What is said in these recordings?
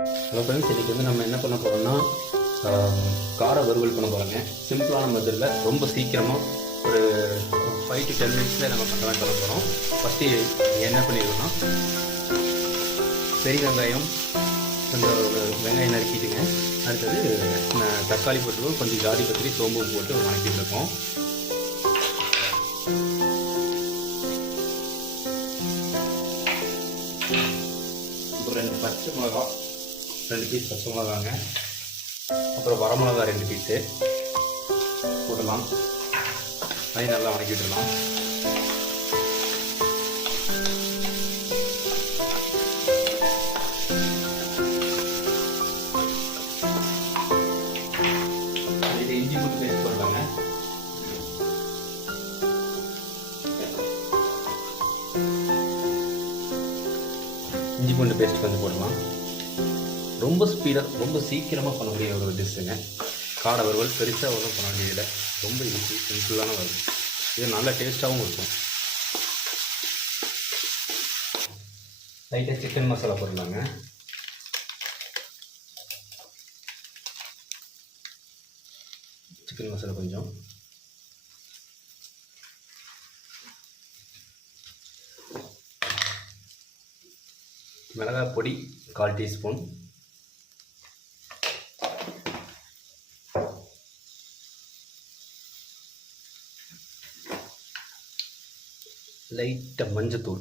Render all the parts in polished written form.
Hello friends, இன்றைக்கி வந்து நம்ம என்ன பண்ண போகிறோம்னா கார வறுவல் பண்ண போகிறோங்க. சிம்பிளான மெத்தடில் ரொம்ப சீக்கிரமாக ஒரு 5 to 10 மினிட்ஸில் நம்ம பண்ணுற மாதிரி பண்ண போகிறோம். ஃபஸ்ட்டு என்ன பண்ணிடுவோம்னா, பெரிய வெங்காயம் கொஞ்சம் வெங்காயம் நறுக்கிட்டுங்க. அடுத்தது தக்காளி போட்டு கொஞ்சம் ஜாதி பத்திரி சோம்பு போட்டு வணக்கிட்டு இருக்கோம். இப்போ 2 பச்சை மிளகா, 2 பீஸ் பச்சை மிளகாங்க, அப்புறம் வரமிளகா 2 பீஸு போடலாம். அதையும் நல்லா வணக்கி விட்டுடலாம். இது இஞ்சி பூண்டு பேஸ்ட் போடலாங்க. இஞ்சி பூண்டு பேஸ்ட் கொஞ்சம் போடலாம். ரொம்ப ஸ்பீடாக ரொம்ப சீக்கிரமாக பண்ணக்கூடிய ஒரு டிஷ்ஷுங்க. கார வறுவல் பெருசாக ஒன்றும் பண்ண வேண்டியதில்லை, ரொம்ப ஈஸி சிம்பிளான வறுவல். இது நல்ல டேஸ்ட்டாகவும் இருக்கும். லைட்டாக சிக்கன் மசாலா போடலாங்க. சிக்கன் மசாலா கொஞ்சம், மிளகாய் பொடி 1/4 டீஸ்பூன், லைட்டாக மஞ்சத்தூள்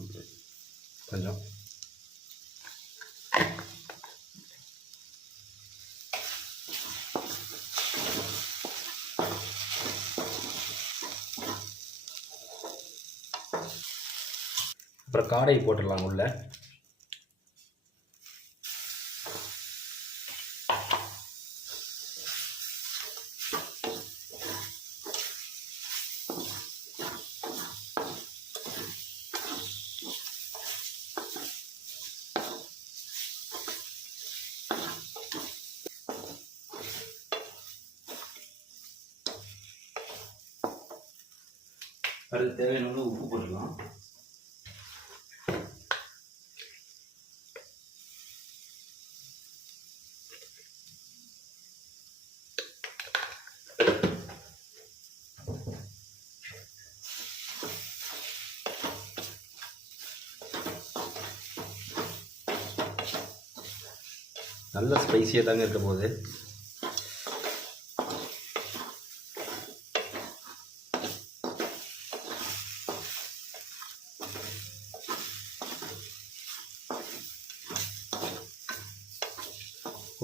கொஞ்சம், அப்புறம் காடையை போட்டுடலாம் உள்ள. அதுக்கு தேவையான உப்பு போட்டுடலாம். நல்ல ஸ்பைசியாக தாங்க இருக்க போகுது.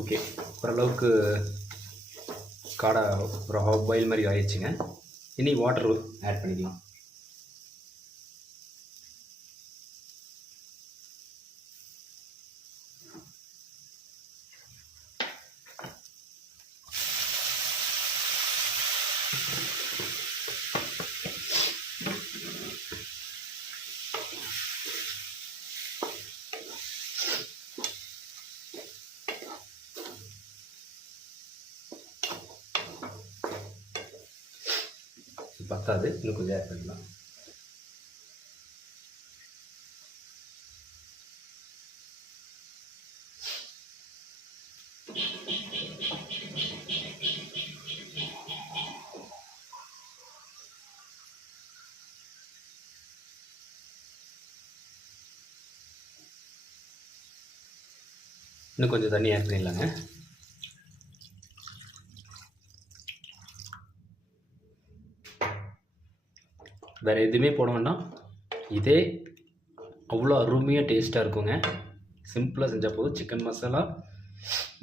ஓகே, ஓரளவுக்கு காடை ஒரு ஹாஃப் பாயில் மாதிரி ஆயிடுச்சுங்க. இனி வாட்டர் ஆட் பண்ணிக்கலாம். பத்தாது, இன்னும் கொஞ்சம் ஆட் பண்ணிக்கலாம். இன்னும் கொஞ்சம் தண்ணி ஆட் பண்ணிடலாங்க. வேறு எதுவுமே போட வேண்டாம், இதே அவ்வளோ அருமையாக டேஸ்ட்டாக இருக்குங்க. சிம்பிளாக செஞ்சால் போதும். சிக்கன் மசாலா,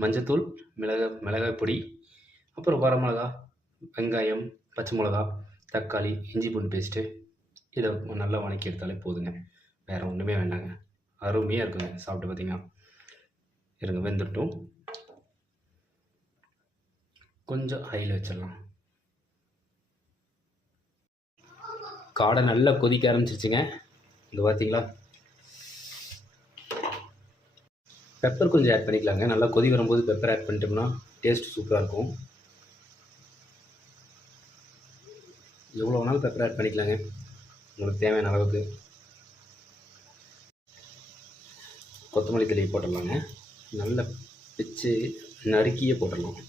மஞ்சத்தூள், மிளகாய் பொடி, அப்புறம் வரமிளகா, வெங்காயம், பச்சை மிளகா, தக்காளி, இஞ்சி பூண்டு பேஸ்ட்டு, இதை நல்லா வணக்கி எடுத்தாலே போதுங்க. வேறு ஒன்றுமே வேண்டாங்க. அருமையாக இருக்குங்க. சாப்பிட்டு பார்த்தீங்கன்னா இருங்க, வெந்துட்டும். கொஞ்சம் ஹையில் வச்சிடலாம். காடை நல்லா கொதிக்க ஆரம்பிச்சிருச்சுங்க. இங்கே பார்த்தீங்களா, பெப்பர் கொஞ்சம் ஆட் பண்ணிக்கலாங்க. நல்லா கொதி வரும்போது பெப்பர் ஆட் பண்ணிட்டோம்னா டேஸ்ட் சூப்பராக இருக்கும். எவ்வளோ வேணாலும் பெப்பர் ஆட் பண்ணிக்கலாங்க உங்களுக்கு தேவையான அளவுக்கு. கொத்தமல்லி தழை போட்டுடலாங்க. நல்ல வச்சு நறுக்கியே போட்டுடலாம்.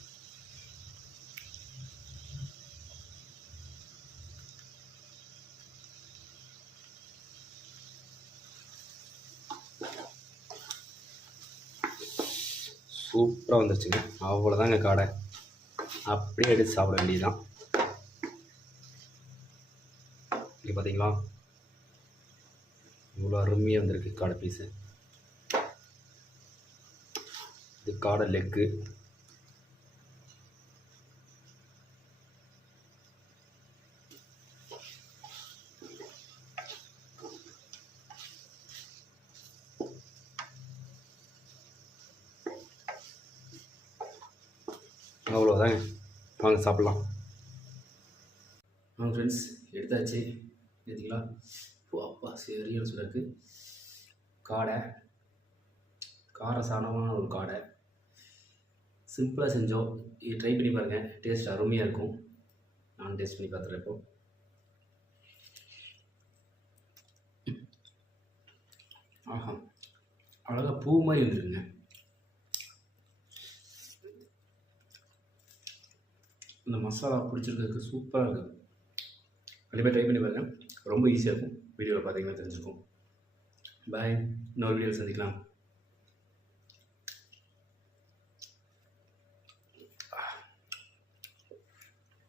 சூப்பராக வந்துருச்சுங்க. அவ்வளோதாங்க காடை. அப்படியே எடுத்து சாப்பிட வேண்டியதுதான். இங்கே பார்த்தீங்களா, இவ்வளோ அருமையாக வந்திருக்கு காடை பீஸு. இது காடை லெக்கு. அவ்வளோதாங்க. வாங்க சாப்பிட்லாம். வாங்க ஃப்ரெண்ட்ஸ், எடுத்தாச்சு. பார்த்தீங்களா, அப்பா சரியான சுட இருக்குது. காடை கார சாணமான ஒரு காடை. சிம்பிளாக செஞ்சோம். இது ட்ரை பண்ணி பாருங்கள். டேஸ்ட் அருமையாக இருக்கும். நான் டேஸ்ட் பண்ணி பார்த்துறேன் இப்போ. ஆஹா, அழகாக பூ மாதிரி வந்துருங்க. இந்த மசாலா பிடிச்சிருக்கிறதுக்கு சூப்பராக இருக்குது. கண்டிப்பாக ட்ரை பண்ணி பாருங்கள். ரொம்ப ஈஸியாக இருக்கும். வீடியோவில் பார்த்தீங்கன்னா தெரிஞ்சுக்கும். பாய். இன்னொரு வீடியோவில் சந்திக்கலாம்.